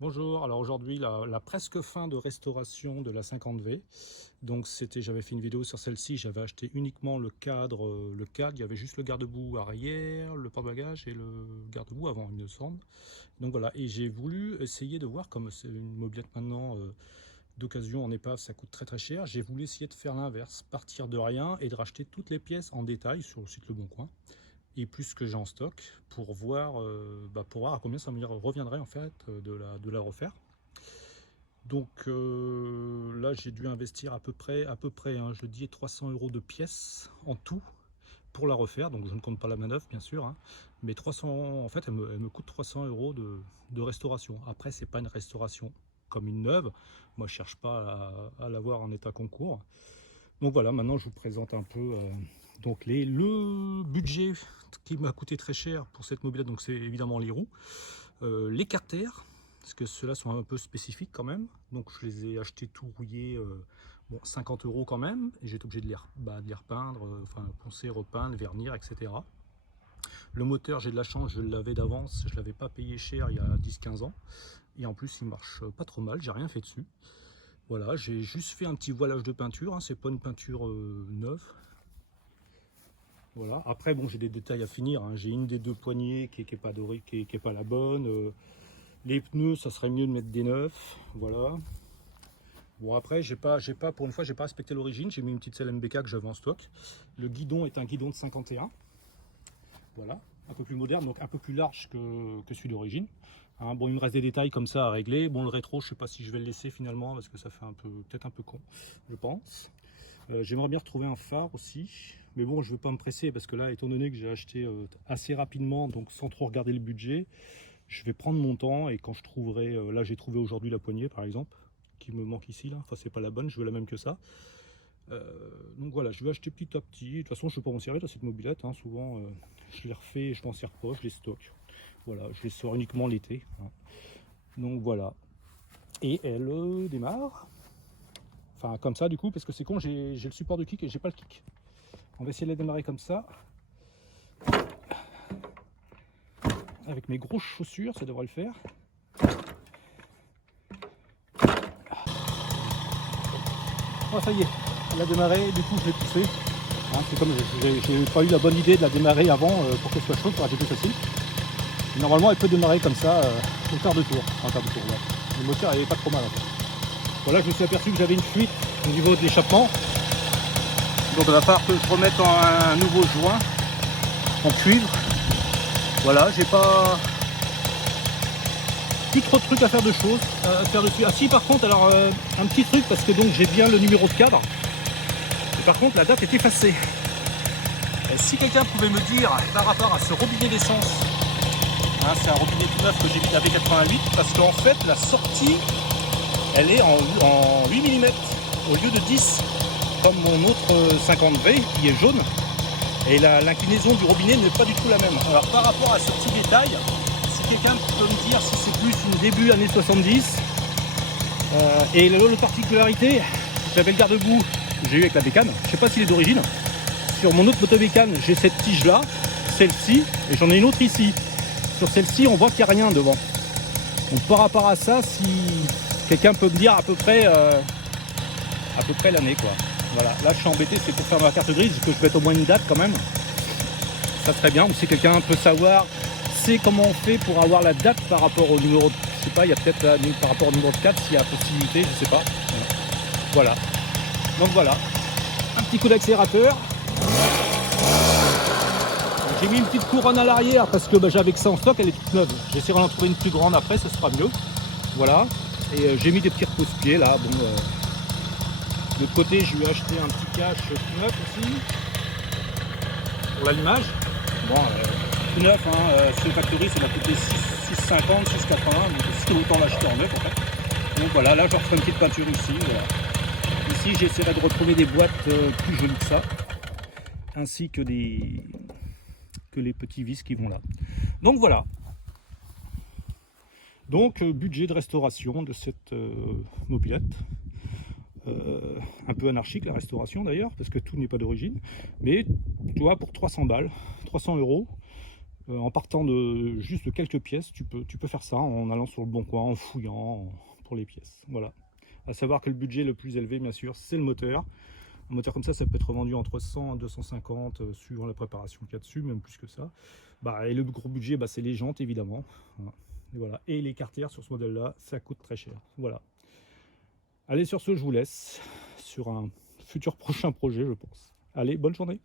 Bonjour, alors aujourd'hui la presque fin de restauration de la 50V. Donc j'avais fait une vidéo sur celle-ci, j'avais acheté uniquement le cadre, il y avait juste le garde-boue arrière, le porte-bagages et le garde-boue avant, il me semble. Donc voilà, et j'ai voulu essayer de voir, comme c'est une mobilette maintenant d'occasion en épave, ça coûte très très cher, j'ai voulu essayer de faire l'inverse, partir de rien et de racheter toutes les pièces en détail sur le site Le Bon Coin et plus ce que j'ai en stock pour voir à combien ça me reviendrait en fait de la refaire. Donc là j'ai dû investir à peu près je dis 300 euros de pièces en tout pour la refaire, donc je ne compte pas la manœuvre bien sûr, hein, mais 300, en fait elle me coûte 300 euros de restauration. Après c'est pas une restauration comme une neuve, moi je cherche pas à l'avoir en état concours. Donc voilà, maintenant je vous présente un peu donc le budget qui m'a coûté très cher pour cette mobilette. Donc c'est évidemment les roues, les carters, parce que ceux-là sont un peu spécifiques quand même. Donc je les ai achetés tout rouillés, bon 50 euros quand même, et j'ai été obligé de les repeindre, enfin poncer, repeindre, vernir, etc. Le moteur, j'ai de la chance, je l'avais d'avance, je ne l'avais pas payé cher il y a 10-15 ans. Et en plus il marche pas trop mal, j'ai rien fait dessus. Voilà, j'ai juste fait un petit voilage de peinture, hein, c'est pas une peinture neuve. Voilà. Après, bon, j'ai des détails à finir, hein. J'ai une des deux poignées qui est pas dorée, qui est pas la bonne. Les pneus, ça serait mieux de mettre des neufs. Voilà. Bon, après, pour une fois, j'ai pas respecté l'origine. J'ai mis une petite selle MBK que j'avais en stock. Le guidon est un guidon de 51. Voilà. Un peu plus moderne, donc un peu plus large que celui d'origine. Hein, bon, il me reste des détails comme ça à régler. Bon, le rétro, je sais pas si je vais le laisser finalement parce que ça fait peut-être un peu con, je pense. J'aimerais bien retrouver un phare aussi, mais bon, je ne vais pas me presser parce que là, étant donné que j'ai acheté assez rapidement, donc sans trop regarder le budget, je vais prendre mon temps et quand je trouverai, là j'ai trouvé aujourd'hui la poignée par exemple, qui me manque ici, là, enfin c'est pas la bonne, je veux la même que ça. Euh, donc voilà, je vais acheter petit à petit. De toute façon, je ne vais pas m'en servir de cette mobilette, hein. Souvent je les refais, je m'en sers pas, je les stocke. Voilà, je les sors uniquement l'été, hein. Donc voilà, et elle démarre. Enfin comme ça du coup, parce que c'est con, j'ai le support de kick et j'ai pas le kick. On va essayer de la démarrer comme ça. Avec mes grosses chaussures, ça devrait le faire. Oh ça y est, elle a démarré, du coup je l'ai poussée. Hein, c'est comme j'ai pas eu la bonne idée de la démarrer avant pour qu'elle soit chaude, pour être plus facile. Et normalement elle peut démarrer comme ça au quart de tour. Un quart de tour, ouais. Le moteur est pas trop mal en fait. Voilà, je me suis aperçu que j'avais une fuite au niveau de l'échappement. Donc il va falloir que je remette un nouveau joint en cuivre. Voilà, j'ai pas trop de trucs à faire dessus. Ah si, par contre, alors un petit truc, parce que donc j'ai bien le numéro de cadre. Et par contre, la date est effacée. Et si quelqu'un pouvait me dire par rapport à ce robinet d'essence, hein, c'est un robinet tout neuf que j'ai mis avec 88, parce qu'en fait la sortie elle est en 8 mm au lieu de 10 comme mon autre 50V qui est jaune. Et l'inclinaison du robinet n'est pas du tout la même. Alors par rapport à ce petit détail, si quelqu'un peut me dire si c'est plus une début années 70, et l'autre particularité, j'avais le garde-boue que j'ai eu avec la bécane, je ne sais pas s'il est d'origine. Sur mon autre motobécane, j'ai cette tige là, celle-ci, et j'en ai une autre ici. Sur celle-ci, on voit qu'il n'y a rien devant. Donc par rapport à ça, si quelqu'un peut me dire à peu près l'année quoi. Voilà, là je suis embêté, c'est pour faire ma carte grise que je mette au moins une date quand même. Ça serait bien, ou si quelqu'un peut savoir, c'est comment on fait pour avoir la date par rapport au numéro de, je sais pas, il y a peut-être par rapport au numéro de 4 s'il y a possibilité, je sais pas. Voilà. Donc voilà, un petit coup d'accélérateur. J'ai mis une petite couronne à l'arrière parce que j'avais que ça en stock, elle est toute neuve. J'essaierai d'en trouver une plus grande après, ça sera mieux. Voilà. Et j'ai mis des petits repose-pieds là. Bon, de l'autre côté, je lui ai acheté un petit cache tout neuf aussi pour l'allumage. Bon, tout neuf, hein, ce factory, ça m'a coûté 6,50, 6,80, donc c'est autant l'acheter en neuf en fait. Donc voilà, là je refais une petite peinture ici. Voilà. Ici, j'essaierai de retrouver des boîtes plus jolies que ça, ainsi que les petits vis qui vont là. Donc voilà. Donc budget de restauration de cette mobilette. Un peu anarchique la restauration d'ailleurs, parce que tout n'est pas d'origine. Mais tu vois, pour 300 balles, 300 euros, En partant de juste de quelques pièces, tu peux faire ça en allant sur le bon coin, en fouillant pour les pièces. Voilà. À savoir que le budget le plus élevé, bien sûr, c'est le moteur. Un moteur comme ça peut être vendu entre 100 et 250 suivant la préparation qu'il y a dessus, même plus que ça. Et le gros budget, c'est les jantes, évidemment. Et voilà. Et les carters sur ce modèle-là, ça coûte très cher. Voilà. Allez, sur ce, je vous laisse sur un futur prochain projet, je pense. Allez, bonne journée.